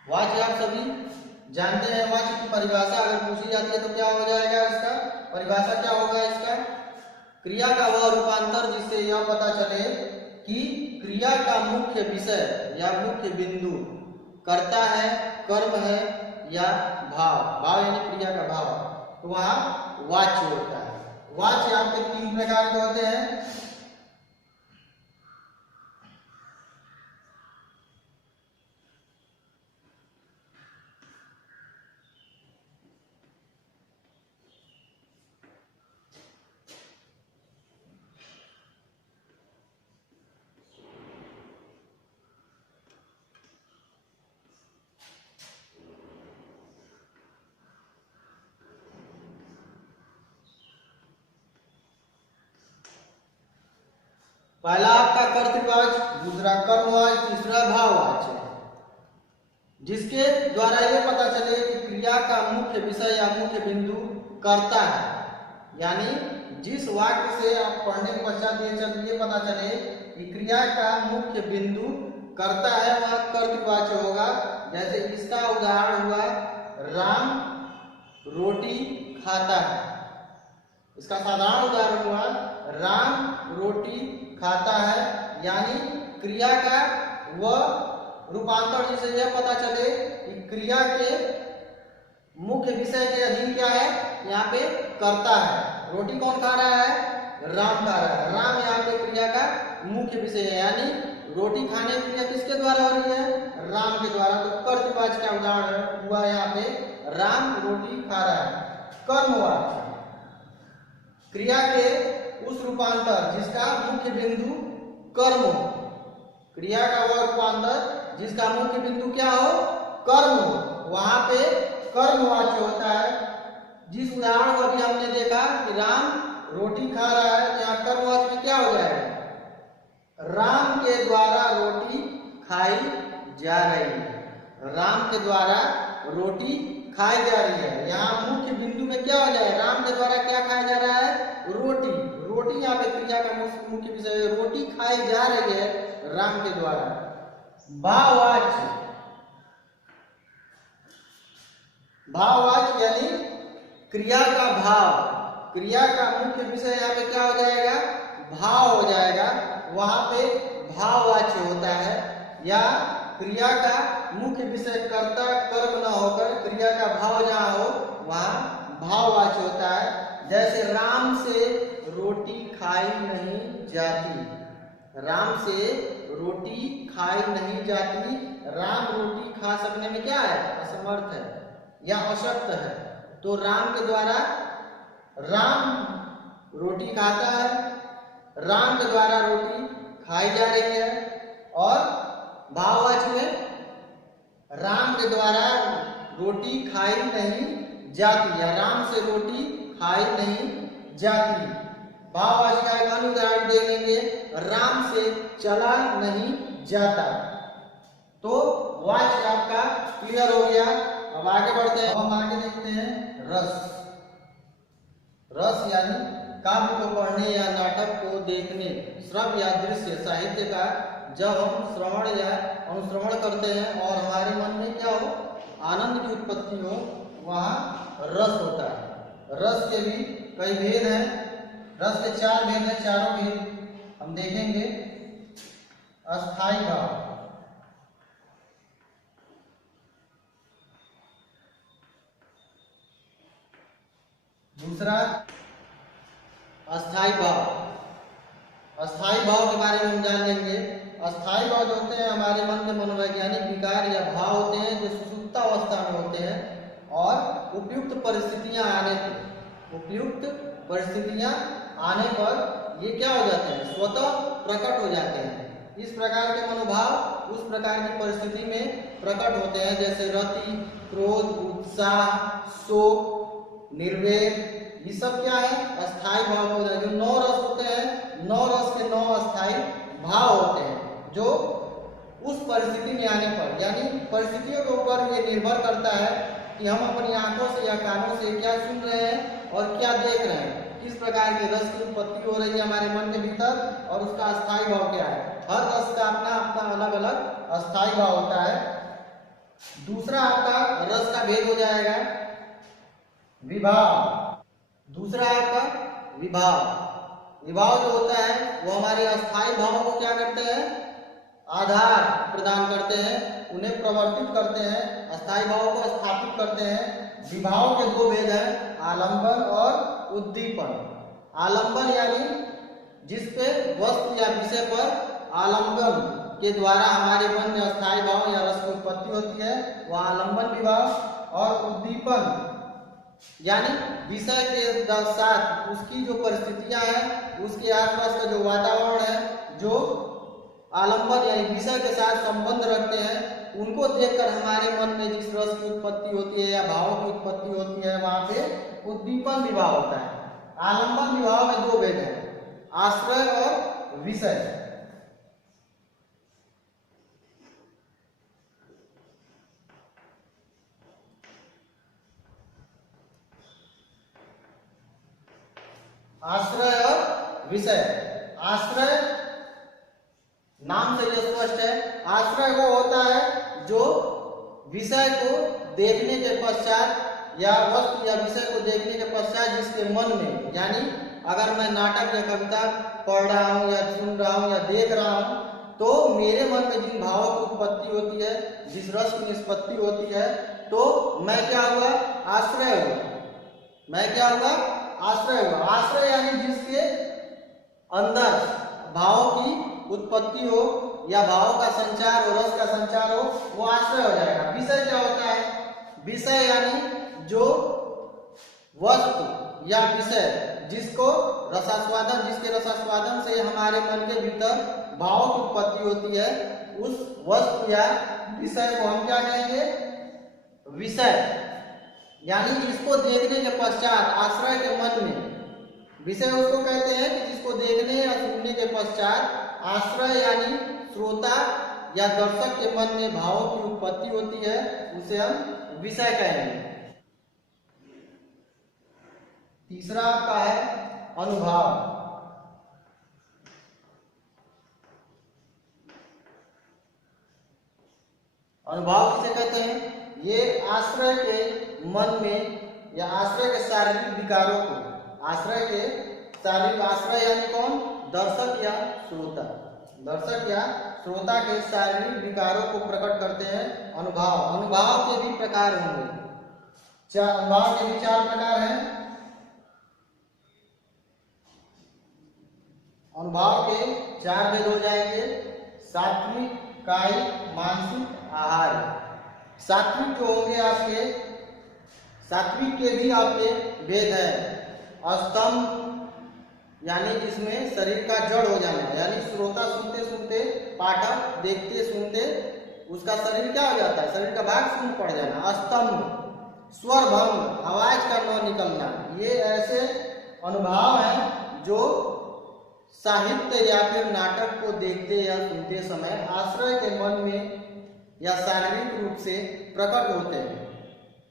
वाच्य आप सभी जानते हैं। वाच्य की परिभाषा अगर पूछी जाती है तो क्या हो जाएगा, इसका परिभाषा क्या होगा इसका? क्रिया का वह रूपांतर जिससे यह पता चले कि क्रिया का मुख्य विषय या मुख्य बिंदु कर्ता है, कर्म है या भाव। भाव यानी क्रिया का भाव, तो वहां वाच्य होता है। वाच्य आपके तीन प्रकार के होते हैं। पहला आपका कर्तृवाच्य, दूसरा कर्मवाच्य, तीसरा भाववाच्य, जिसके द्वारा यह पता चले कि क्रिया का मुख्य विषय या मुख्य बिंदु कर्ता है। यानी जिस वाक्य से आप पढ़ने के पश्चात ये पता चले कि क्रिया का मुख्य बिंदु कर्ता है, वह कर्तृवाच्य होगा। जैसे इसका उदाहरण हुआ राम रोटी खाता है। इसका साधारण उदाहरण हुआ राम रोटी खाता है, यानी क्रिया का वह रूपांतर जिसे यह पता चले कि क्रिया के मुख्य विषय के अधीन क्या है, यहाँ पे कर्ता है। रोटी कौन खा रहा है? राम खा रहा है। राम यहाँ पे क्रिया का मुख्य विषय है, यानी रोटी खाने की क्रिया किसके द्वारा हो रही है? राम के द्वारा। तो कर्तृवाच्य का उदाहरण हुआ यहाँ पे राम रोटी खा रहा है। कर्मवाच्य क्रिया के उस रूपांतर जिसका मुख्य बिंदु कर्म हो, क्रिया का वह रूपांतर जिसका मुख्य बिंदु क्या हो? कर्म हो, वहां पे कर्मवाच्य होता है। जिस उदाहरण को अभी हमने देखा कि राम रोटी खा रहा है, यहाँ कर्मवाच्य में क्या हो जाएगा? राम के द्वारा रोटी खाई जा रही है। राम के द्वारा रोटी खाई जा रही है। यहाँ मुख्य बिंदु में क्या हो जाए? राम के द्वारा क्या खाया जा रहा है? रोटी। रोटी यहाँ पे क्रिया का मुख्य विषय है। रोटी खाई जा रही है राम के द्वारा। भाववाच्य, भाववाच्य यानी क्रिया का भाव। क्रिया का मुख्य विषय यहाँ पे क्या हो जाएगा? भाव हो जाएगा। वहां पे भाववाच्य होता है। या क्रिया का मुख्य विषय कर्ता कर्म न होकर क्रिया का भाव जहाँ हो वहां भाववाच्य होता है। जैसे राम से रोटी खाई नहीं जाती। राम से रोटी खाई नहीं जाती। राम रोटी खा सकने में क्या है? असमर्थ है या अशक्त है। तो राम के द्वारा राम रोटी खाता है, राम के द्वारा रोटी खाई जा रही है। और भाववाच्य में राम के द्वारा रोटी खाई नहीं जाती या राम से रोटी खाई नहीं जाती। भाववाच्य का एक अन्य उदाहरण देखेंगे, राम से चला नहीं जाता। तो वाच्य आपका क्लियर हो गया। अब आगे बढ़ते हैं। हम आगे देखते हैं रस। रस यानी काव्य को पढ़ने या नाटक को देखने, श्रव्य या दृश्य साहित्य का जब हम श्रवण या अनुश्रवण करते हैं और हमारे मन में क्या हो? आनंद की उत्पत्ति हो, वहाँ रस होता है। रस के भी कई भेद हैं। रस के 4 भेद हैं। चारों भेद हम देखेंगे। अस्थाई भाव, दूसरा अस्थाई भाव। अस्थाई भाव के बारे में हम जान लेंगे। अस्थाई भाव जो होते हैं हमारे मन के मनोवैज्ञानिक विकार या भाव होते हैं जो सुसुप्तावस्था में होते हैं और उपयुक्त परिस्थितियां आने पर ये क्या हो जाते हैं? स्वतः प्रकट हो जाते हैं। इस प्रकार के मनोभाव उस प्रकार की परिस्थिति में प्रकट होते हैं, जैसे रति, क्रोध, उत्साह, शोक, निर्वेद। ये सब क्या है? अस्थाई भाव होते हैं। जो 9 रस होते हैं, 9 रस के 9 अस्थाई भाव होते हैं, जो उस परिस्थिति में आने पर, यानी परिस्थितियों के ऊपर ये निर्भर करता है कि हम अपनी आंखों से या कानों से क्या सुन रहे हैं और क्या देख रहे हैं। किस प्रकार के रस की उत्पत्ति हो रही है हमारे मन के भीतर और उसका अस्थाई भाव क्या है। हर रस का अपना अपना अलग अलग अस्थाई भाव होता है। दूसरा आपका रस का भेद हो जाएगा विभाव। दूसरा आपका विभाव। विभाव जो होता है वो हमारे अस्थाई भावों को क्या करते हैं, आधार प्रदान करते हैं, उन्हें प्रवर्तित करते हैं, अस्थाई भावों को स्थापित करते हैं। विभाव के दो भेद हैं, आलंबन और उद्दीपन। आलंबन यानी जिसपे वस्तु या विषय पर आलंबन के द्वारा हमारे मन में अस्थाई भाव या रस की उत्पत्ति होती है, वह आलंबन विभाव। और उद्दीपन यानी विषय के साथ उसकी जो परिस्थितियां हैं, उसके आसपास का जो वातावरण है, जो आलंबन यानी विषय के साथ संबंध रखते हैं, उनको देखकर हमारे मन में जिस रस की उत्पत्ति होती है या भाव की उत्पत्ति होती है, वहां पे उद्दीपन विभाव होता है। आलंबन विभाव में दो भेद हैं, आश्रय और विषय। आश्रय और विषय। आश्रय नाम से जो स्पष्ट है, आश्रय वो होता है जो विषय को देखने के पश्चात या वस्तु या विषय को देखने के पश्चात जिसके मन में, यानी अगर मैं नाटक या कविता पढ़ रहा हूँ या सुन रहा हूँ या देख रहा हूँ, तो मेरे मन में जिन भावों की उत्पत्ति होती है, जिस रस की निष्पत्ति होती है, तो मैं क्या हुआ, आश्रय हुआ। मैं क्या हुआ, आश्रय हुआ। आश्रय यानी जिसके अंदर भावों की उत्पत्ति हो या भावों का संचार हो, रस का संचार हो, वो आश्रय हो जाएगा। विषय क्या होता है, विषय यानी जो वस्तु या विषय जिसको रसास्वादन, जिसके रसास्वादन से हमारे मन के भीतर भावों की उत्पत्ति होती है, उस वस्तु या विषय को हम क्या कहेंगे, विषय। यानी जिसको देखने के पश्चात आश्रय के मन में, विषय उसको कहते हैं कि जिसको देखने या सुनने के पश्चात आश्रय यानी श्रोता या दर्शक के मन में भावों की उत्पत्ति होती है, उसे हम विषय कहेंगे। तीसरा आपका है अनुभव। अनुभव किसे कहते हैं, ये आश्रय के मन में या आश्रय के शारीरिक विकारों को, आश्रय के शारीरिक, आश्रय यानी कौन, दर्शक या श्रोता, दर्शक या श्रोता के शारीरिक विकारों को प्रकट करते हैं अनुभव। अनुभव के भी प्रकार होंगे, अनुभव के भी 4 प्रकार हैं। अनुभव के 4 भेद हो जाएंगे, सात्विक, कायिक, मानसिक, आहार। सात्विक जो होंगे आपके, सात्विक के भी आपके भेद है। अस्तंभ यानी जिसमें शरीर का जड़ हो जाना, यानी श्रोता सुनते सुनते, पाठक देखते सुनते उसका शरीर क्या हो जाता है, शरीर का भाग शून्य पड़ जाना। अस्तंभ, स्वर भंग, आवाज का न निकलना, ये ऐसे अनुभव हैं जो साहित्य या फिर नाटक को देखते या सुनते समय आश्रय के मन में या शारीरिक रूप से प्रकट होते हैं।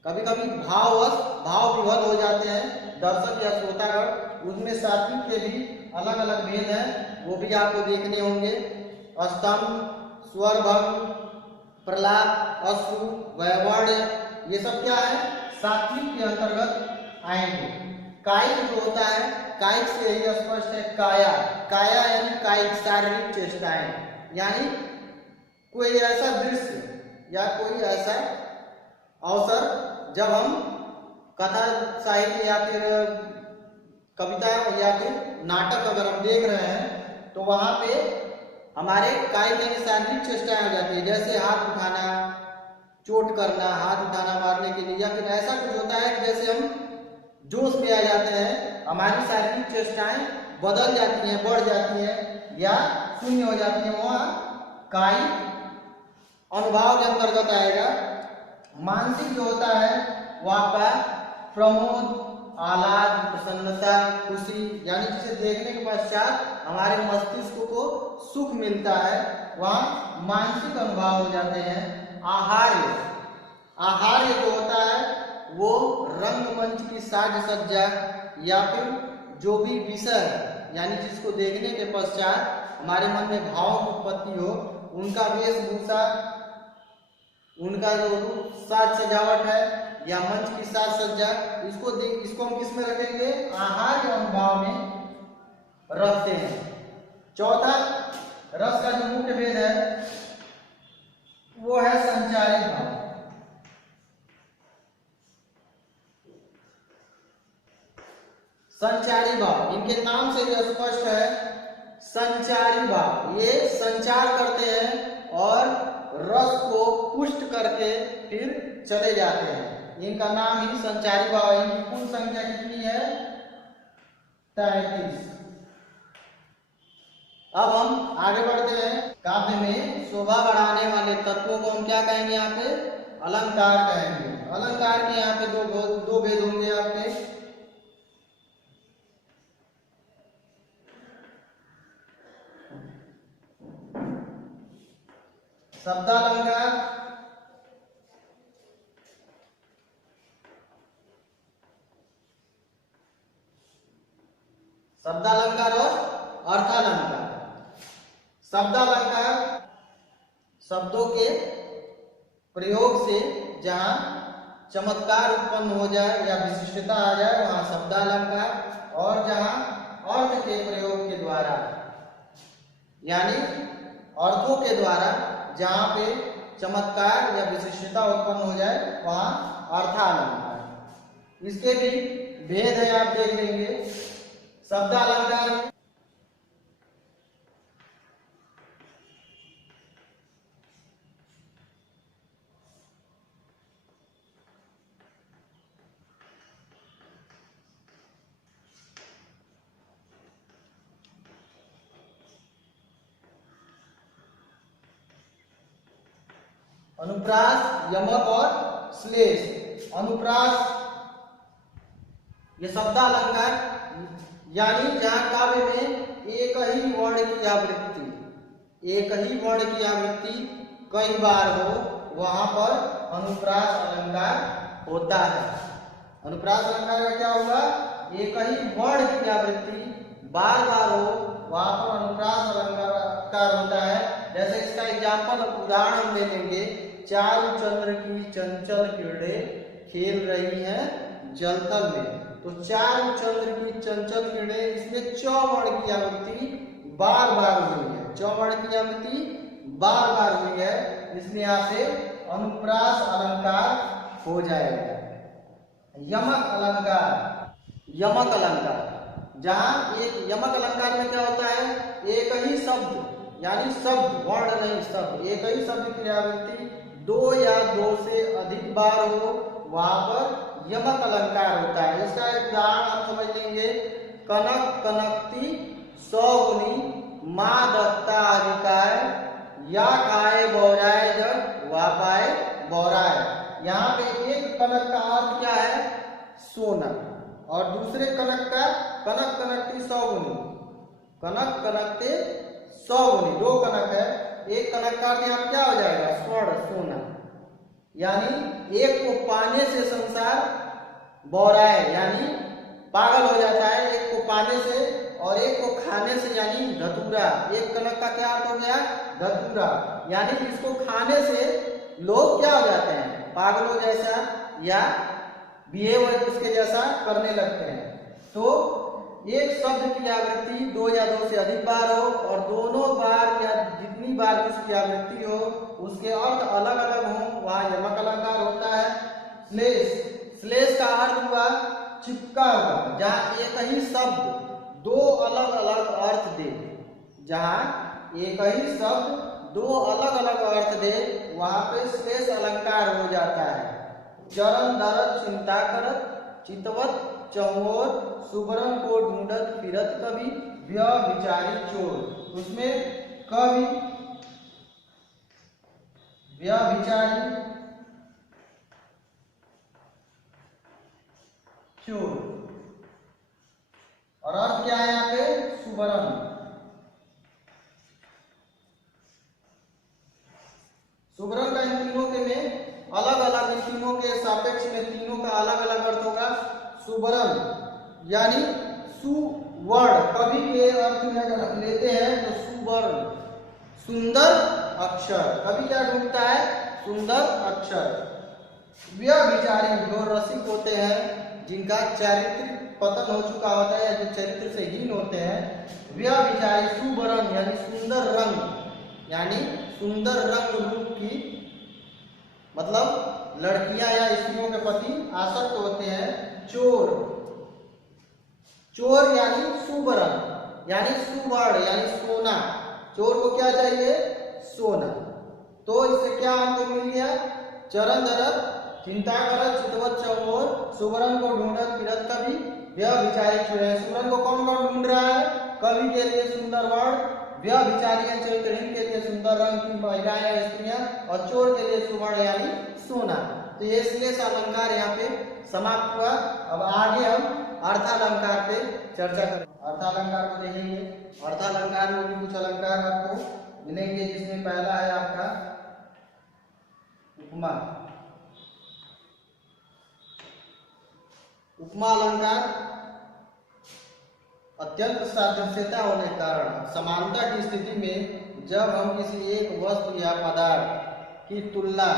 कभी कभी भाववश भाव विभद हो जाते हैं दर्शक या श्रोतागण, उसमें सात्विक के भी अलग अलग भेद हैं, वो भी आपको देखने होंगे। स्तंभ, स्वर भंग, प्रलाप, अश्रु, वैवर्ण्य, ये सब क्या है, सात्विक के अंतर्गत आएंगे। कायिक जो होता है, कायिक से यही स्पष्ट है, काया, काया यानी कायिक, शारीरिक चेष्टाएं, यानी कोई ऐसा दृश्य या कोई ऐसा अवसर जब हम कथा साहित्य या फिर कविता या फिर नाटक अगर हम देख रहे हैं, तो वहां पे हमारे कायिक यानी शारीरिक चेष्टाएं हो जाती है, जैसे हाथ उठाना, चोट करना, हाथ उठाना मारने के लिए, या फिर ऐसा कुछ होता है जैसे हम जोश में आ जाते हैं, हमारी शारीरिक चेष्टाएं बदल जाती हैं, बढ़ जाती हैं या शून्य हो जाती हैं, वहाँ कायिक अनुभव के अंतर्गत आएगा। मानसिक जो होता है वो आपका प्रमोद, आह्लाद, प्रसन्नता, खुशी, यानी जिसे देखने के पश्चात हमारे मस्तिष्क को सुख मिलता है, वहाँ मानसिक अनुभव हो जाते हैं। आहार्य, आहार्य जो होता है वो रंगमंच की साज सज्जा या फिर जो भी विषय यानी जिसको देखने के पश्चात हमारे मन में भाव की उत्पत्ति हो, उनका वेशभूषा उनका जो रूप साज सजावट है या मंच की साज सज्जा, इसको हम किस में रखेंगे? आहार्य अनुभाव में रखते हैं। चौथा रस का जो मुख्य भेद है वो है संचारी भाव। संचारी भाव, इनके नाम से यह स्पष्ट है, संचारी भाव, ये संचार करते हैं और रस को पुष्ट करके फिर चले जाते हैं। इनका नाम ही संचारी भाव है। इनकी कुल संख्या कितनी है? 33। अब हम आगे बढ़ते हैं। काव्य में शोभा बढ़ाने वाले तत्वों को हम क्या कहेंगे? यहाँ पे अलंकार कहेंगे। अलंकार के यहाँ पे दो भेद होंगे आपके। शब्दालंकार और अर्थालंकार। शब्दालंकार शब्दों के प्रयोग से जहां चमत्कार उत्पन्न हो जाए या विशिष्टता आ जाए वहां शब्दालंकार, और जहां अर्थ के प्रयोग के द्वारा यानी अर्थों के द्वारा जहां पे चमत्कार या विशिष्टता उत्पन्न हो जाए वहां अर्थालंकार। इसके भी भेद है, आप देख लेंगे। शब्दालंकार अनुप्रास, यमक और श्लेष। अनुप्रास ये शब्दालंकार यानी जहां काव्य में एक ही वर्ण की आवृत्ति कई बार हो वहां पर अनुप्रास अलंकार होता है। अनुप्रास अलंकार का क्या होगा? एक ही वर्ण की आवृत्ति बार बार हो वहां पर अनुप्रास अलंकार होता है। जैसे इसका एग्जाम्पल उदाहरण ले लेंगे। चारु चंद्र की चंचल किरणें खेल रही हैं जलतल में। तो चारु चंद्र की चंचल किरणें, इसमें चौवर्ण की आवृत्ति बार बार हुई है। चौवर्ण की आवृत्ति बार बार हुई है, इसलिए यहाँ से अनुप्रास अलंकार हो जाएगा। यमक अलंकार जहां एक यमक अलंकार में क्या होता है? एक ही शब्द यानी शब्द, वर्ण नहीं शब्द, एक ही शब्द की आवृत्ति दो या दो से अधिक बार हो वहां पर यमक अलंकार होता है। इसका एक उदाहरण हम समझ लेंगे। कनक कनकती सौगुनी माँ दत्ता अधिकाय या खाए बौराए जग वापाए बौराए। यहाँ पे एक कनक का अर्थ क्या है? सोना, और दूसरे कनक का कनक कनकती सौगुनी, कनक कनकते सौगुनी, दो कनक है। एक कनक का अर्थ यहाँ क्या हो जाएगा? स्वर्ण, सोना। यानी एक को पाने से संसार बौराए यानी पागल हो जाता है, एक को पाने से, और एक को खाने से यानी धतूरा। एक कनक का क्या अर्थ हो गया? धतूरा। यानी इसको खाने से लोग क्या हो जाते हैं? पागलों जैसा या बिहेवियर उसके जैसा करने लगते हैं। तो एक शब्द की आवृत्ति दो या दो से अधिक बार हो और दोनों बार या जितनी बार उसकी आवृत्ति हो उसके अर्थ अलग अलग हो वहां यमक अलंकार होता है। श्लेष का अर्थ हुआ चिपका हुआ, जहां एक ही शब्द दो अलग अलग अर्थ दे। जहां एक ही शब्द दो अलग अलग अर्थ दे वहां पे श्लेष अलंकार हो जाता है। चरण दरद चिंता करत चितवत चौर सुबरन को ढूंढत फिरत कवि व्यभिचारी चोर। उसमें कवि व्यभिचारी चोर, और अर्थ क्या है यहाँ पे? सुबरन। सुबरन का इन तीनों के में अलग अलग, इन तीनों के सापेक्ष में तीनों का अलग अलग अर्थ होगा। सुबरन यानी सुवर्ण, कवि के अर्थ में अगर लेते हैं तो सुवर्ण सुंदर अक्षर। कवि क्या ढूंढता है? सुंदर अक्षर। व्यभिचारी जो रसिक होते हैं, जिनका चरित्र पतन हो चुका होता है या जो चरित्र से हीन होते हैं, व्यभिचारी शुभ रंग यानी सुंदर रंग, यानी सुंदर रंग रूप की, मतलब लड़कियां या स्त्रियों के प्रति आसक्त होते हैं। चोर, चोर यानी शुभ रंग यानी सुवर्ण यानी सोना। चोर को क्या चाहिए? सोना। तो इससे क्या हमको मिल गया? चरण धरत चिंता करत चितवत चौमोर, सुवर्ण को ढूंढत फिरत कवि, व्यभिचारी चुरे। सुवर्ण को कौन कौन ढूंढ रहा है? कवि के लिए सुंदर वर्ण, व्यभिचारी या चरित्रहीन के लिए सुंदर रंग की महिलाएं या स्त्रियां, और चोर के लिए सुवर्ण यानी सोना। तो ये श्लेष अलंकार यहाँ पे समाप्त हुआ। अब आगे हम अर्थालंकार पे चर्चा करें। अर्थालंकार को देखेंगे। अर्थालंकार में भी कुछ अलंकार आपको मिलेंगे, जिसमें पहला है आपका उपमा। उपमा अलंकार अत्यंत सादृश्यता होने के कारण समानता की स्थिति में जब हम किसी एक वस्तु या पदार्थ की तुलना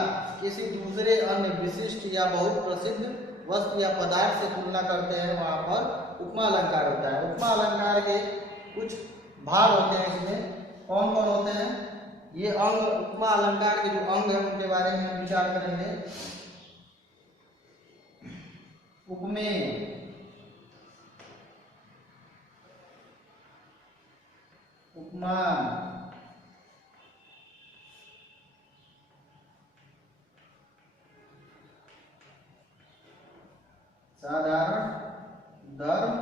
किसी दूसरे अन्य विशिष्ट या बहुत प्रसिद्ध वस्तु या पदार्थ से तुलना करते हैं, वहां पर उपमा अलंकार होता है। उपमा अलंकार के कुछ भाग होते हैं। इसमें कौन कौन होते हैं? ये अंग, उपमा अलंकार के जो अंग है उनके बारे में हम विचार करेंगे। उपमेय, उपमान, साधारण धर्म,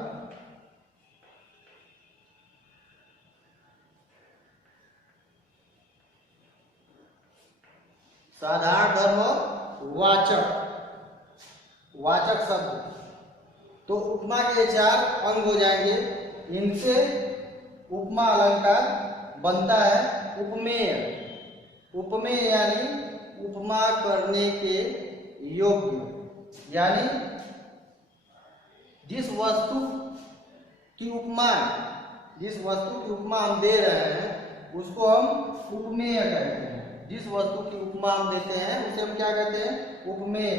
साधारण धर्म, वाचक, वाचक शब्द। तो उपमा के 4 अंग हो जाएंगे। इनसे उपमा अलंकार बनता है। उपमेय, उपमेय यानी उपमा करने के योग्य, यानी जिस वस्तु की उपमा हम दे रहे हैं उसको हम उपमेय कहते हैं। जिस वस्तु की उपमा हम देते हैं उसे हम क्या कहते हैं? उपमेय।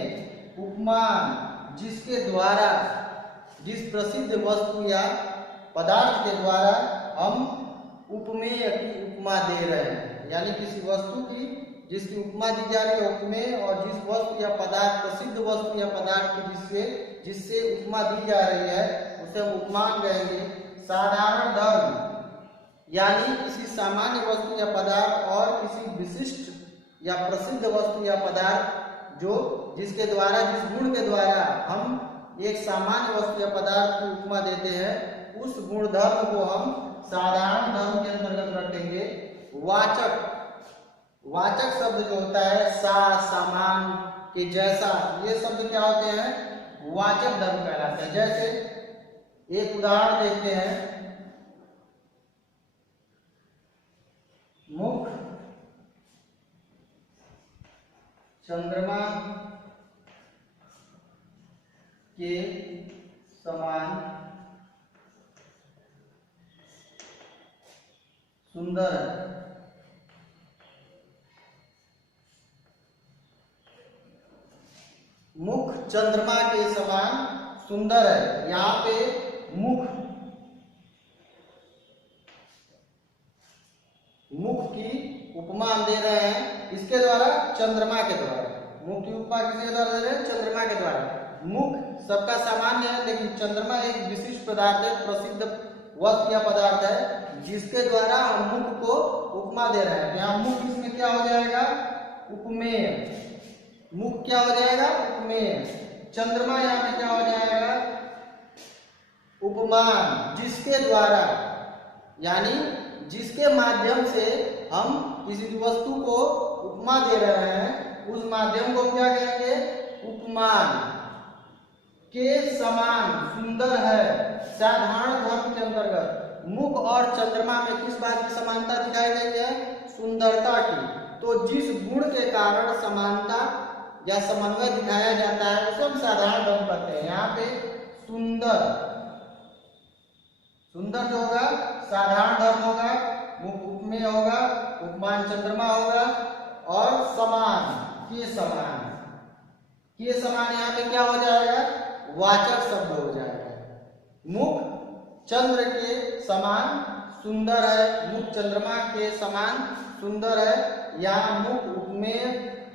उपमान, जिसके द्वारा, जिस प्रसिद्ध वस्तु या पदार्थ के द्वारा हम उपमेय की उपमा दे रहे हैं, यानी किसी वस्तु की जिसकी उपमा दी जा रही है उपमेय, और जिस वस्तु या पदार्थ, प्रसिद्ध वस्तु या पदार्थ की जिससे उपमा दी जा रही है उसे हम उपमान कहेंगे। साधारण धर्म, यानी किसी सामान्य वस्तु या पदार्थ और किसी विशिष्ट या प्रसिद्ध वस्तु या पदार्थ जो जिसके द्वारा, जिस गुण के द्वारा हम एक सामान्य वस्तु या पदार्थ की उपमा देते हैं, उस गुण धर्म को हम साधारण धर्म के अंतर्गत रखेंगे। वाचक, वाचक शब्द जो होता है सामान के जैसा, ये शब्द क्या होते हैं? वाचक धर्म कहलाते हैं। जैसे एक उदाहरण देखते हैं, मुख चंद्रमा के समान सुंदर है। मुख चंद्रमा के समान सुंदर है। यहाँ पे मुख की उपमा हम दे रहे हैं इसके द्वारा, चंद्रमा के द्वारा। मुख की उपमा किसके द्वारा दे रहे हैं? चंद्रमा के द्वारा। मुख सबका सामान्य है, लेकिन चंद्रमा एक विशिष्ट पदार्थ है, प्रसिद्ध वस्तु या पदार्थ है, जिसके द्वारा हम मुख को उपमा दे रहे हैं। यहाँ मुख इसमें क्या हो जाएगा? उपमेय। मुख क्या हो जाएगा? उपमेय। चंद्रमा यहाँ पे क्या हो जाएगा? उपमान, जिसके द्वारा, यानी जिसके माध्यम से हम किसी वस्तु को उपमा दे रहे हैं, उस माध्यम को क्या कहेंगे? उपमान। के समान सुंदर है, साधारण धर्म के अंतर्गत मुख और चंद्रमा में किस बात की समानता दिखाई गई है? सुंदरता की। तो जिस गुण के कारण समानता या समन्वय दिखाया जाता है उसे हम साधारण धर्म कहते हैं। यहाँ पे सुंदर, सुंदर जो होगा साधारण धर्म होगा, मुख उपमेय होगा, उपमान चंद्रमा होगा, और समान के समान, के समान यहाँ पे क्या हो जाएगा, वाचक शब्द हो जाएगा। मुख चंद्र के समान सुंदर है, मुख चंद्रमा के समान सुंदर है। यहाँ मुख उपमेय,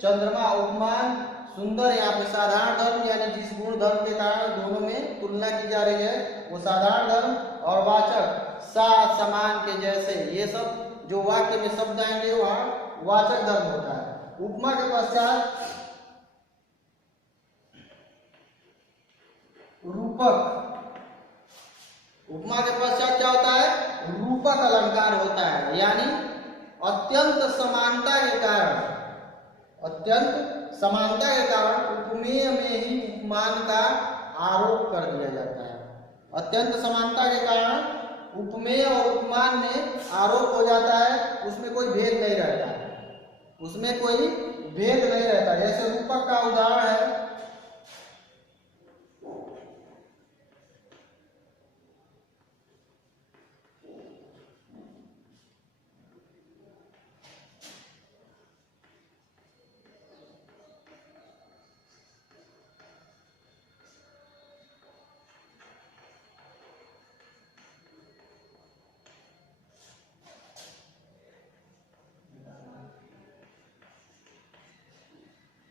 चंद्रमा उपमान, सुंदर यहाँ पे साधारण धर्म यानी जिस गुण धर्म के कारण दोनों में तुलना की जा रही है वो साधारण धर्म, और वाचक सा समान के जैसे, ये सब जो वाक्य में शब्द आएंगे वहां वाचक धर्म होता है। उपमा के पश्चात रूपक, उपमा के पश्चात क्या होता है, रूपक अलंकार होता है, यानी अत्यंत समानता के कारण, अत्यंत समानता के कारण उपमेय में ही उपमान का आरोप कर दिया जाता है। अत्यंत समानता के कारण उपमेय और उपमान में आरोप हो जाता है, उसमें कोई भेद नहीं रहता है, उसमें कोई भेद नहीं रहता। जैसे रूपक का उदाहरण है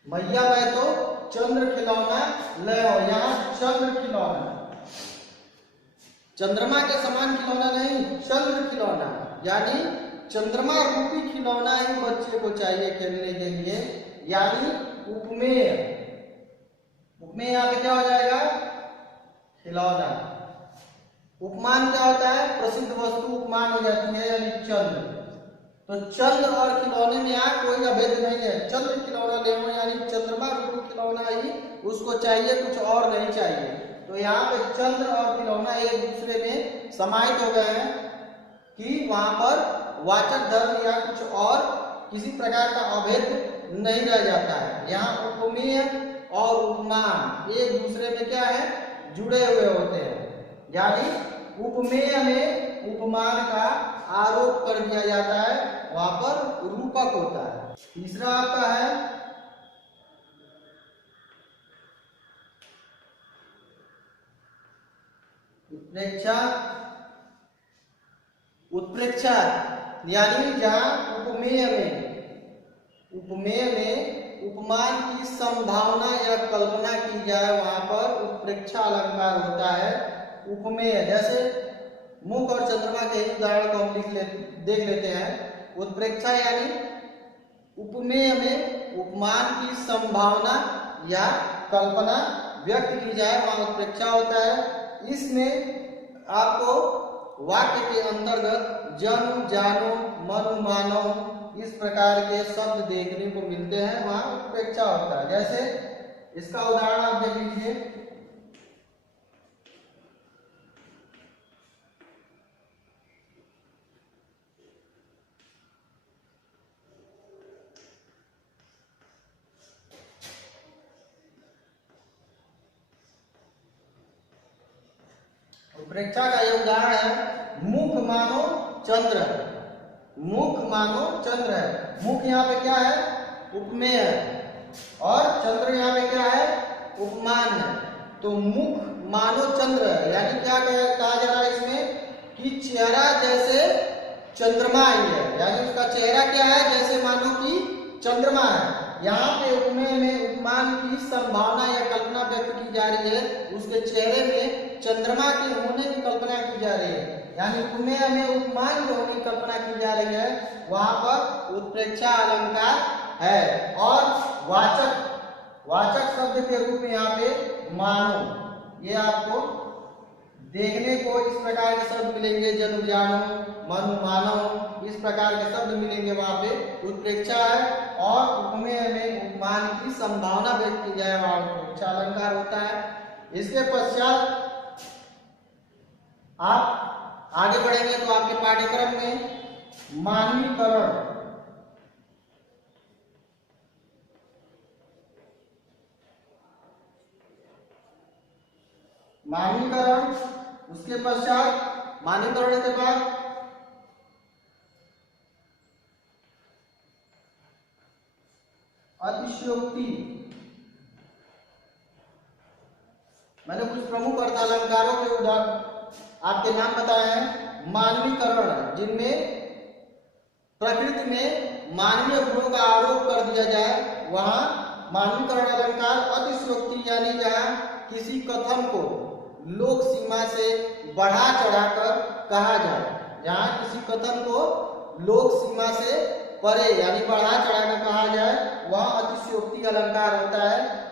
मैया मैं तो चंद्र खिलौना ले आओ, यहाँ चंद्र खिलौना, चंद्रमा के समान खिलौना नहीं, चंद्र खिलौना, यानी चंद्रमा रूपी खिलौना ही बच्चे को चाहिए खेलने के लिए, यानी उपमेय। उपमेय यहाँ पे क्या हो जाएगा, खिलौना। उपमान क्या होता है, प्रसिद्ध वस्तु उपमान हो जाती है, यानी चंद्र। तो चंद्र और खिलौने में यहाँ कोई अभेद नहीं है, चंद्र खिलौना ले, यानी चंद्रमा रूपी खिलौना ही उसको चाहिए, कुछ और नहीं चाहिए। तो यहाँ पे चंद्र और खिलौना एक दूसरे में समाहित हो गए हैं कि वहां पर वाचक धर्म या कुछ और किसी प्रकार का अभेद नहीं रह जाता है। यहाँ उपमेय और उपमान एक दूसरे में क्या है, जुड़े हुए होते हैं, यानी उपमेय में उपमान का आरोप कर दिया जाता है, वहां पर रूपक होता है। तीसरा आपका है उत्प्रेक्षा। उत्प्रेक्षा यानी जहां उपमेय में उपमान की संभावना या कल्पना की जाए वहां पर उत्प्रेक्षा अलंकार होता है। उपमेय जैसे मुख और चंद्रमा के ही उदाहरण को हम देख लेते हैं। उत्प्रेक्षा यानी उपमेय में उपमान की संभावना या कल्पना व्यक्त की जाए वहां उत्प्रेक्षा होता है। इसमें आपको वाक्य के अंतर्गत जनु जानो मनु मानो इस प्रकार के शब्द देखने को मिलते हैं, वहां उत्प्रेक्षा होता है। जैसे इसका उदाहरण आप देख लीजिए, उत्प्रेक्षा का ये उदाहरण है, मुख मानो चंद्र, मुख मानो चंद्र है। मुख यहाँ पे क्या है, उपमेय है, और चंद्र यहाँ पे क्या है, उपमान है। तो मुख मानो चंद्र है, यानी क्या कहा जा रहा है इसमें कि चेहरा जैसे चंद्रमा ही है, यानी उसका चेहरा क्या है, जैसे मानो कि चंद्रमा है। यहाँ पे उपमेय में उपमान की संभावना या कल्पना व्यक्त की जा रही है, उसके चेहरे में चंद्रमा के होने की कल्पना की जा रही है, यानी उपमेय में उपमान के होने की कल्पना की जा रही है, वहां पर उत्प्रेक्षा अलंकार है। और वाचक शब्द के रूप में यहाँ पे मानो, ये आपको देखने को इस प्रकार के शब्द मिलेंगे, जनु जानो मनु मानो इस प्रकार के शब्द मिलेंगे, वहां पे उत्प्रेक्षा है। और उपमेय में उपमान की संभावना व्यक्त की जाए वहां उत्प्रेक्षा अलंकार होता है। इसके पश्चात आप आगे बढ़ेंगे तो आपके पाठ्यक्रम में मानवीकरण, उसके पश्चात मानवीकरण के बाद अतिशयोक्ति अतिशयोक्ति। मैंने कुछ प्रमुख अर्थालंकारों के उदाहरण आपके नाम बताए हैं। मानवीकरण, जिनमें प्रकृति में मानवीय गुणों का आरोप कर दिया जाए, वहां मानवीकरण अलंकार। अतिशयोक्ति यानी जहां किसी कथन को लोक सीमा से बढ़ा चढ़ाकर कहा जाए, जहां किसी कथन को लोक सीमा से परे यानी बढ़ा चढ़ाकर कहा जाए, वह अतिशयोक्ति अलंकार होता है।